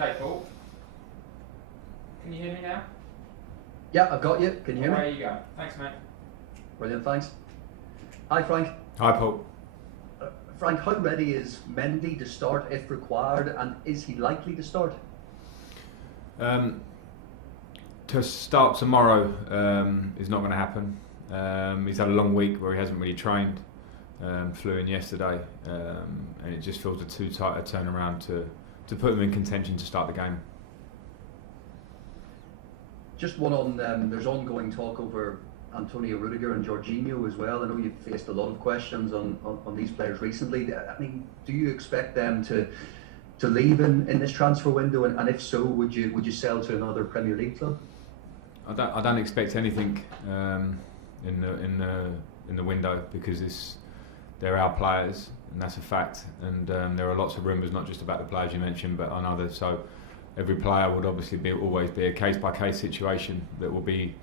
Okay, Paul. Can you hear me now? Yeah, I've got you. Can you hear me? There you go. Thanks, mate. Brilliant, thanks. Hi, Frank. Hi, Paul. Frank, how ready is Mendy to start if required, and is he likely to start? To start tomorrow is not going to happen. He's had a long week where he hasn't really trained. Flew in yesterday, and it just feels too tight a turnaround to put him in contention to start the game. Just one on, there's ongoing talk over Antonio Rudiger and Jorginho as well. I know you've faced a lot of questions on these players recently. I mean, do you expect them to leave in this transfer window, and if so, would you sell to another Premier League club? I don't expect anything in the window, because they're our players, and that's a fact. And there are lots of rumours, not just about the players you mentioned, but on others. So every player would obviously always be a case-by-case situation that will be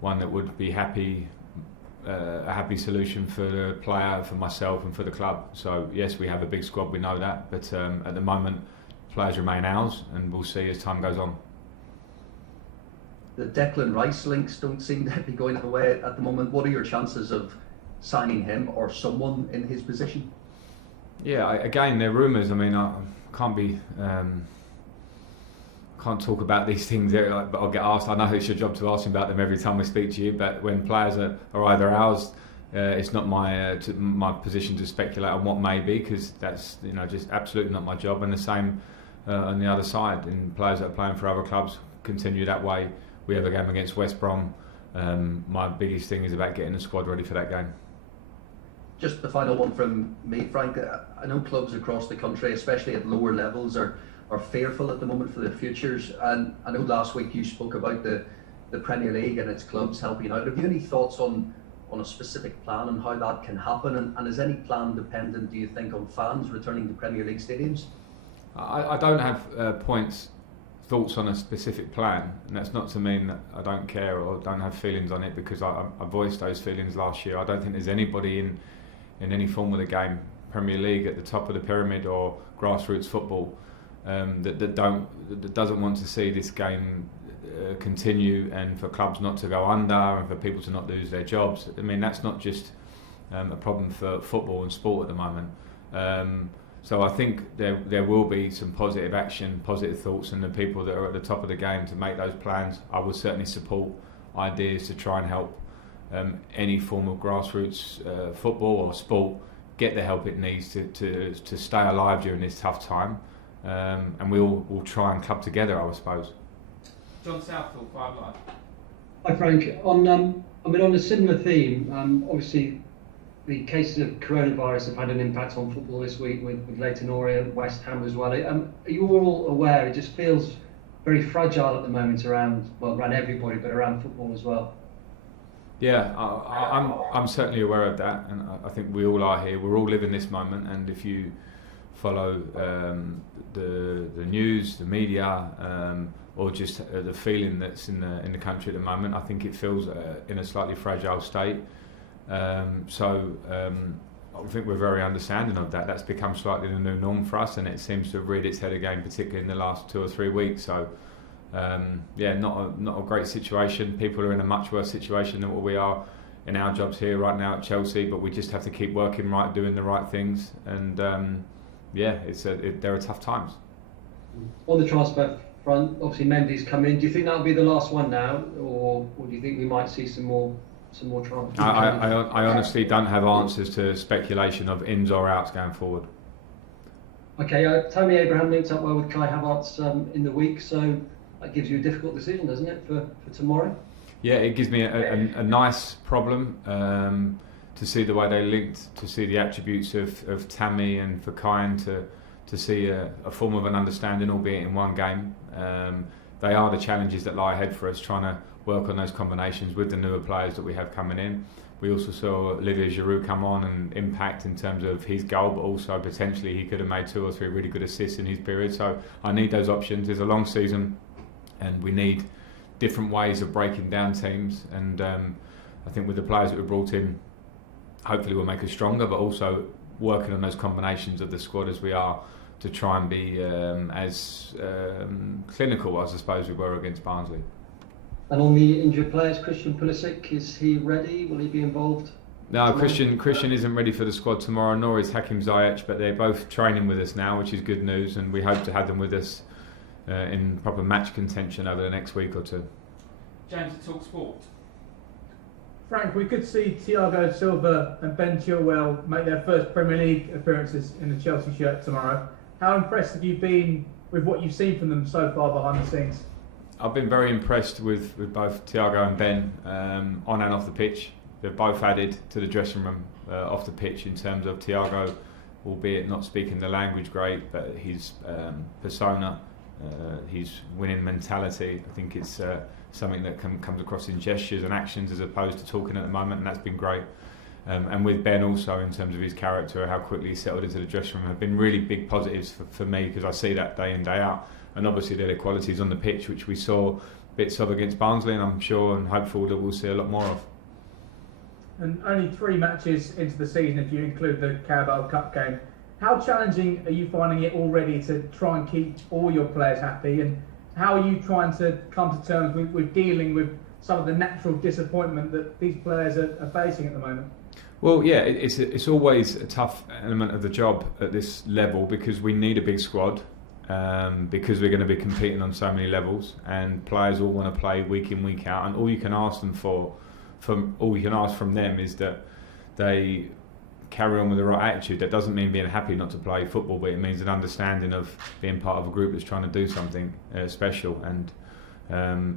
one that would be a happy solution for the player, for myself, and for the club. So yes, we have a big squad, we know that, but at the moment, players remain ours, and we'll see as time goes on. The Declan Rice links don't seem to be going away at the moment. What are your chances of signing him or someone in his position? Yeah, again, they're rumours. I mean, I can't talk about these things, but I'll get asked. I know it's your job to ask me about them every time we speak to you, but when players are either ours, it's not my position to speculate on what may be, because that's just absolutely not my job. And the same on the other side, and players that are playing for other clubs continue that way. We have a game against West Brom. My biggest thing is about getting the squad ready for that game. Just the final one from me, Frank. I know clubs across the country, especially at lower levels, are fearful at the moment for their futures. And I know last week you spoke about the Premier League and its clubs helping out. Have you any thoughts on a specific plan and how that can happen? And is any plan dependent, do you think, on fans returning to Premier League stadiums? I don't have thoughts on a specific plan, and that's not to mean that I don't care or don't have feelings on it, because I voiced those feelings last year. I don't think there's anybody in any form of the game, Premier League at the top of the pyramid or grassroots football, that doesn't want to see this game continue, and for clubs not to go under, and for people to not lose their jobs. I mean, that's not just a problem for football and sport at the moment. So I think there will be some positive action, positive thoughts, and the people that are at the top of the game to make those plans. I would certainly support ideas to try and help any form of grassroots football or sport get the help it needs to stay alive during this tough time. And we'll try and club together, I suppose. John Southall, 5 Live. Hi Frank. On a similar theme, obviously the cases of coronavirus have had an impact on football this week with Leyton Orient, West Ham as well. Are you all aware? It just feels very fragile at the moment around everybody, but around football as well. Yeah, I'm certainly aware of that, and I think we all are here. We're all living this moment, and if you follow the news, the media, or just the feeling that's in the country at the moment, I think it feels in a slightly fragile state. So I think we're very understanding of that. That's become slightly the new norm for us, and it seems to have reared its head again, particularly in the last 2 or 3 weeks. So not a great situation. People are in a much worse situation than what we are in our jobs here right now at Chelsea, but we just have to keep working right, doing the right things, and there are tough times. On the transfer front, obviously Mendy's come in. Do you think that'll be the last one now, or do you think we might see some more transfers? I honestly don't have answers to speculation of ins or outs going forward. Okay, Tammy Abraham linked up well with Kai Havertz in the week, so that gives you a difficult decision, doesn't it, for tomorrow? Yeah, it gives me a nice problem to see the way they linked, to see the attributes of Tammy, and for Kai, and to see a form of an understanding, albeit in one game. They are the challenges that lie ahead for us, trying to work on those combinations with the newer players that we have coming in. We also saw Olivier Giroud come on and impact in terms of his goal, but also potentially he could have made 2 or 3 really good assists in his period. So I need those options. There's a long season, and we need different ways of breaking down teams. And I think with the players that we brought in, hopefully we'll make us stronger, but also working on those combinations of the squad as we are try and be as clinical as I suppose we were against Barnsley. And on the injured players, Christian Pulisic, is he ready? Will he be involved? No, Christian isn't ready for the squad tomorrow, nor is Hakim Ziyech, but they're both training with us now, which is good news, and we hope to have them with us in proper match contention over the next week or two. James at Talk Sport. Frank, we could see Thiago, Silva and Ben Chilwell make their first Premier League appearances in the Chelsea shirt tomorrow. How impressed have you been with what you've seen from them so far behind the scenes? I've been very impressed with both Thiago and Ben on and off the pitch. They've both added to the dressing room off the pitch in terms of Thiago, albeit not speaking the language great, but his persona, his winning mentality, I think it's something that comes across in gestures and actions as opposed to talking at the moment, and that's been great. And with Ben also, in terms of his character, how quickly he settled into the dressing room, have been really big positives for me, because I see that day in, day out. And obviously there are qualities on the pitch which we saw bits of against Barnsley, and I'm sure and hopeful that we'll see a lot more of. And only 3 matches into the season if you include the Carabao Cup game. How challenging are you finding it already to try and keep all your players happy, and how are you trying to come to terms with dealing with some of the natural disappointment that these players are facing at the moment? Well, yeah, it's always a tough element of the job at this level, because we need a big squad. Because we're going to be competing on so many levels, and players all want to play week in, week out, and all you can ask them all you can ask from them is that they carry on with the right attitude. That doesn't mean being happy not to play football, but it means an understanding of being part of a group that's trying to do something special, and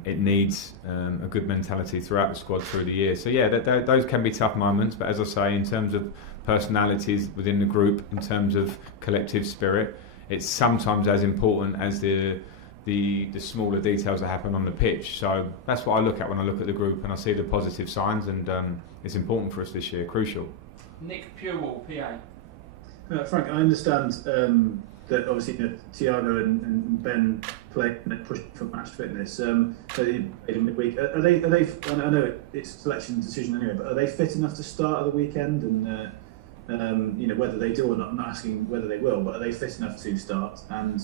it needs a good mentality throughout the squad through the year. So yeah, those can be tough moments, but as I say, in terms of personalities within the group, in terms of collective spirit, it's sometimes as important as the smaller details that happen on the pitch. So that's what I look at when I look at the group, and I see the positive signs, and it's important for us this year, crucial. Nick Purewall, PA. Frank, I understand that obviously Thiago and Ben play and push for match fitness. So they played in midweek. Are they? I know it's a selection decision anyway, but are they fit enough to start at the weekend? And whether they do or not, I'm not asking whether they will, but are they fit enough to start? And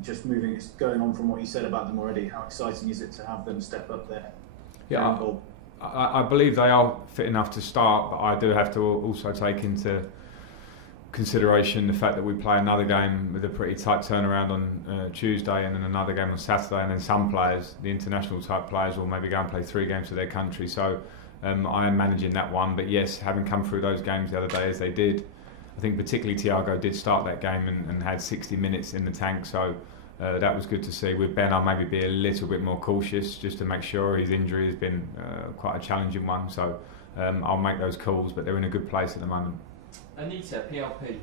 just going on from what you said about them already, how exciting is it to have them step up there? Yeah, I believe they are fit enough to start, but I do have to also take into consideration the fact that we play another game with a pretty tight turnaround on Tuesday, and then another game on Saturday, and then some players, the international type players, will maybe go and play 3 games for their country. So I am managing that one, but yes, having come through those games the other day as they did, I think particularly Thiago did start that game and had 60 minutes in the tank, so that was good to see. With Ben, I'll maybe be a little bit more cautious just to make sure. His injury has been quite a challenging one, so I'll make those calls, but they're in a good place at the moment. Anita, PLP.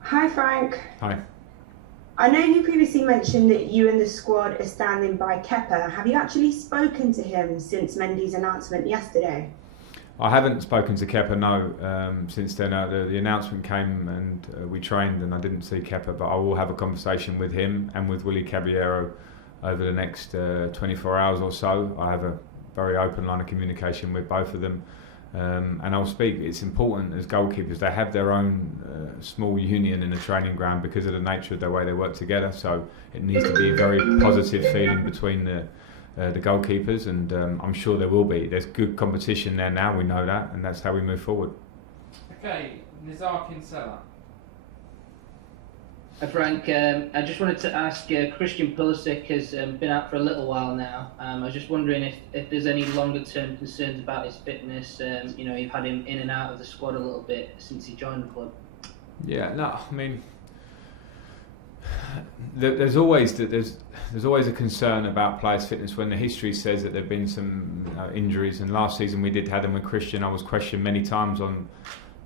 Hi Frank. Hi. I know you previously mentioned that you and the squad are standing by Kepa. Have you actually spoken to him since Mendy's announcement yesterday? I haven't spoken to Kepa, no, since then. The announcement came and we trained, and I didn't see Kepa, but I will have a conversation with him and with Willy Caballero over the next 24 hours or so. I have a very open line of communication with both of them, and I'll speak. It's important as goalkeepers, they have their own small union in the training ground because of the nature of the way they work together, so it needs to be a very positive feeling between the goalkeepers, and I'm sure there will be. There's good competition there now, we know that, and that's how we move forward. Okay, Nizar Kinsella. Hi Frank, I just wanted to ask, Christian Pulisic has been out for a little while now. I was just wondering if there's any longer term concerns about his fitness. You've had him in and out of the squad a little bit since he joined the club. Yeah, no, I mean, there's always a concern about players' fitness when the history says that there have been some injuries, and last season we did have them with Christian. I was questioned many times on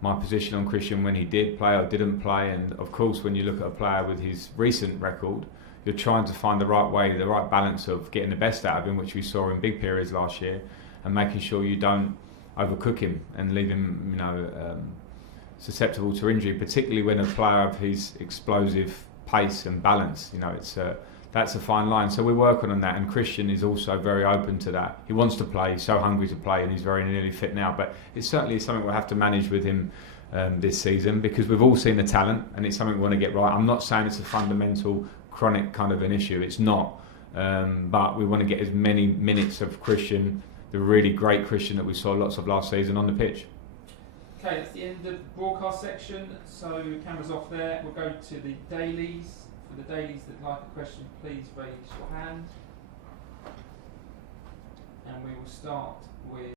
my position on Christian when he did play or didn't play, and of course when you look at a player with his recent record, you're trying to find the right way, the right balance of getting the best out of him, which we saw in big periods last year, and making sure you don't overcook him and leave him susceptible to injury, particularly when a player of his explosive pace and balance, that's a fine line. So we're working on that, and Christian is also very open to that. He wants to play, he's so hungry to play, and he's very nearly fit now, but it certainly is something we'll have to manage with him this season, because we've all seen the talent and it's something we want to get right. I'm not saying it's a fundamental, chronic kind of an issue. It's not. But we want to get as many minutes of Christian, the really great Christian that we saw lots of last season, on the pitch. Okay, that's the end of the broadcast section. So cameras off there. We'll go to the dailies. For the dailies that like a question, please raise your hand. And we will start with